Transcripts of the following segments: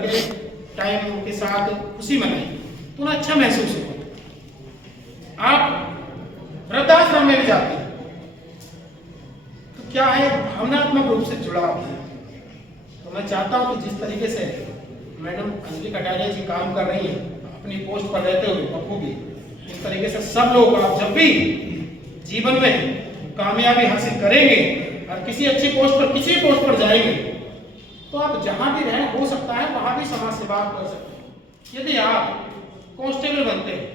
करके टाइम उनके साथ खुशी मनाई तो उन्हें अच्छा महसूस होगा। आप वृद्धाश्रम में भी जाते हैं तो क्या है, भावनात्मक रूप से जुड़ाव है। तो मैं चाहता हूं कि जिस तरीके से मैडम अंजलि कटारिया जी काम कर रही हैं अपनी पोस्ट पर रहते हुए बखूबी, इस तरीके से सब लोग आप जब भी जीवन में कामयाबी हासिल करेंगे और किसी अच्छी पोस्ट पर किसी पोस्ट पर जाएंगे तो आप जहां भी रहें हो सकता है वहां भी समाज सेवा कर सकते हैं। यदि आप कांस्टेबल बनते हैं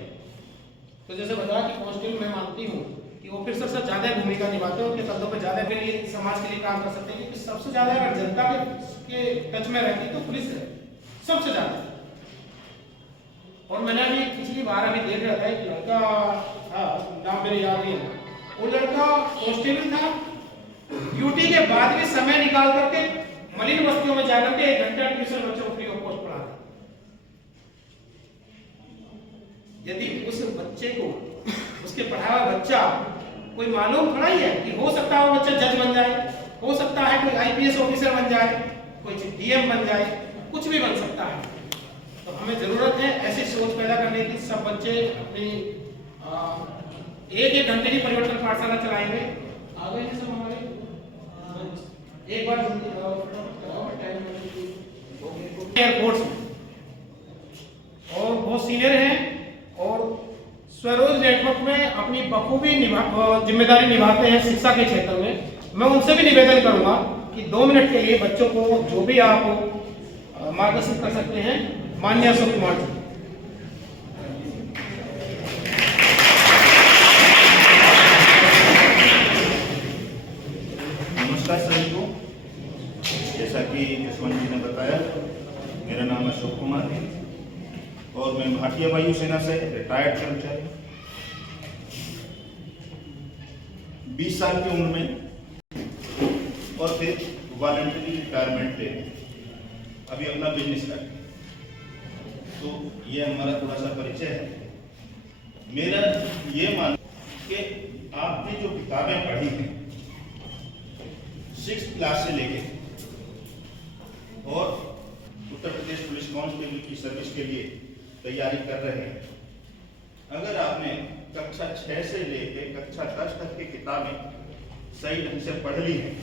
तो जैसे बताया कि कांस्टेबल मैं मानती हूँ कि ऑफिसर से ज्यादा भूमिका निभाते हैं, उनके कंधों पर ज्यादा के लिए समाज के लिए काम कर सकते हैं, क्योंकि सबसे ज्यादा अगर जनता के टच में रहती तो पुलिस है सबसे ज्यादा। और मैंने अभी पिछली बार अभी देख रहा था एक लड़का था, नाम मेरे याद नहीं है, वो लड़का कांस्टेबल था, ड्यूटी के बाद भी समय निकाल करके मलिन बस्तियों में जाकर के 1 घंटा ट्यूशन बच्चों को फ्री ऑफ कॉस्ट पढ़ाता। यदि उस बच्चे को उसके पढ़ाया हुआ बच्चा कोई मालूम थोड़ा ही है कि हो सकता है वो बच्चा जज बन जाए, हो सकता है कोई आईपीएस ऑफिसर बन जाए, कोई डीएम बन जाए, कुछ भी बन सकता है। तो हमें जरूरत है ऐसी सोच पैदा करने की। सब बच्चे अपनी 1-1 घंटे की परिवर्तन पाठशाला चलाएंगे आगे ये सब हमारे एक बार एयरफोर्स और बहुत सीनियर हैं और स्वरोज नेटवर्क में अपनी बखूबी जिम्मेदारी निभाते हैं शिक्षा के क्षेत्र में। मैं उनसे भी निवेदन करूंगा कि 2 मिनट के लिए बच्चों को जो भी आप मार्गदर्शन कर सकते हैं। माननीय अशोक कुमार जी। नमस्कार सभी को। जैसा कि यशवंत जी ने बताया, मेरा नाम अशोक कुमार है और मैं भारतीय वायुसेना से रिटायर्ड कर्मचारी। 20 साल की उम्र में और फिर वॉलंटरी रिटायरमेंट ले अभी अपना बिजनेस स्टार्ट। तो ये हमारा थोड़ा सा परिचय है। मेरा ये मान कि आपने जो किताबें पढ़ी हैं 6th क्लास से लेके और उत्तर प्रदेश पुलिस कांस्टेबल की सर्विस के लिए तैयारी कर रहे हैं, अगर आपने कक्षा 6 से लेके कक्षा 10 तक की किताबें सही ढंग से पढ़ ली हैं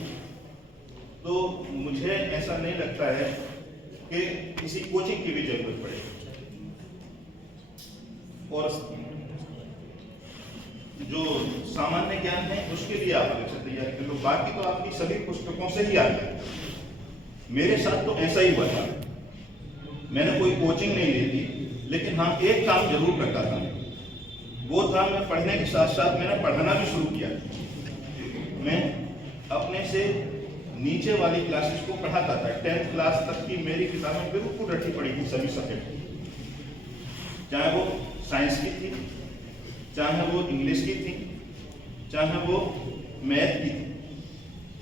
तो मुझे ऐसा नहीं लगता है कि किसी कोचिंग की भी जरूरत पड़ेगी। और जो सामान्य ज्ञान है उसके लिए आप अलग से तैयारी कर लो, बाकी तो आपकी सभी पुस्तकों से ही आता है। मेरे साथ तो ऐसा ही हुआ था, मैंने कोई कोचिंग नहीं ली थी, लेकिन हाँ एक काम जरूर करता था, वो था मैं पढ़ने के साथ साथ मैंने पढ़ाना भी शुरू किया। मैं अपने से नीचे वाली क्लासेस को पढ़ाता था। 10th क्लास तक की मेरी किताबें बिल्कुल रटी पड़ी थी सभी सब्जेक्ट, चाहे वो साइंस की थी, चाहे वो इंग्लिश की थी, चाहे वो मैथ की थी।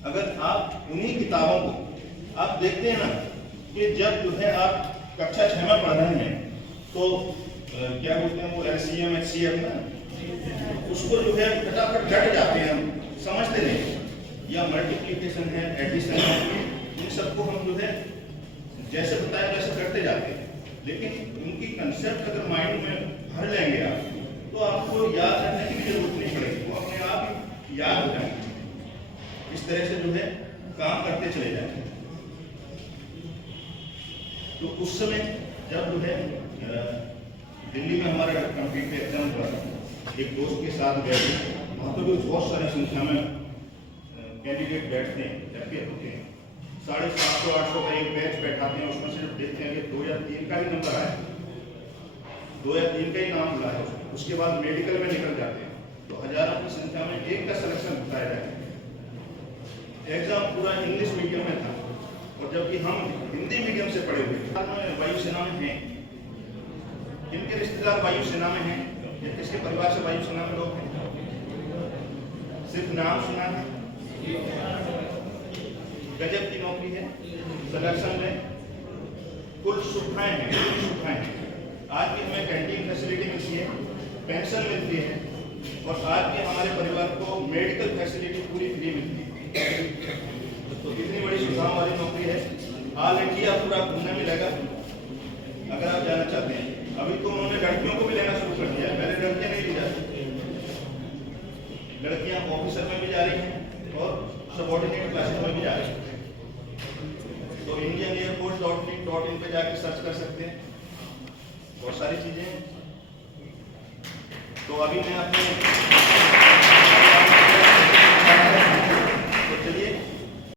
अगर आप उन्हीं किताबों को आप देखते हैं ना कि जब जो है आप कक्षा 6 में पढ़ रहे हैं तो क्या बोलते हैं वो LCM HCF ना, उसको जो है फटाफट घट जाते हैं, हम समझते नहीं। या मल्टीप्लिकेशन है, एडिशन है, इन सबको हम जो है जैसे बताया वैसे करते जाते हैं, लेकिन उनकी कंसेप्ट अगर माइंड में भर लेंगे आप तो आपको याद रखने की जरूरत नहीं पड़ेगी, वो अपने आप याद हो जाएंगे। इस तरह से जो है काम करते चले जाएंगे। तो उस समय जब जो है दिल्ली में हमारा कंप्यूटर एग्जाम हुआ था, एक दोस्त के साथ गए, वहाँ पर भी बहुत सारी संख्या में कैंडिडेट बैठते हैं, अपियर होते हैं। 750-800 का एक बैच बैठाते हैं, उसमें से जब देखते हैं कि 2 या 3 का ही नंबर आया, 2 या 3 का ही नाम बुला है, उसके बाद मेडिकल में निकल जाते हैं, तो हजारों की संख्या में एक का सिलेक्शन बताया जाए। एग्जाम पूरा इंग्लिश मीडियम में था और जबकि हम हिंदी मीडियम से पढ़े हुए वायुसेना में हैं। किनके रिश्तेदार वायुसेना में हैं या किसके परिवार से वायुसेना में लोग हैं? सिर्फ नाम सुना है, गजब की नौकरी है, सिलेक्शन में कुल सुविधाएं हैं, सुविधाएं हैं। आज की हमें कैंटीन फैसिलिटी मिलती है, पेंशन मिलती है और आज के हमारे परिवार को मेडिकल फैसिलिटी पूरी फ्री मिलती है। तो इतनी बड़ी सुविधाओं वाली नौकरी है। ऑल इंडिया पूरा घूमने मिलेगा, लड़कियां ऑफिसर में भी जा रही हैं और सबऑर्डिनेट क्लासेस में भी जा रही हैं। तो indianairforce.in पे जाके सर्च कर सकते हैं, बहुत सारी चीजें हैं। तो अभी मैं अपने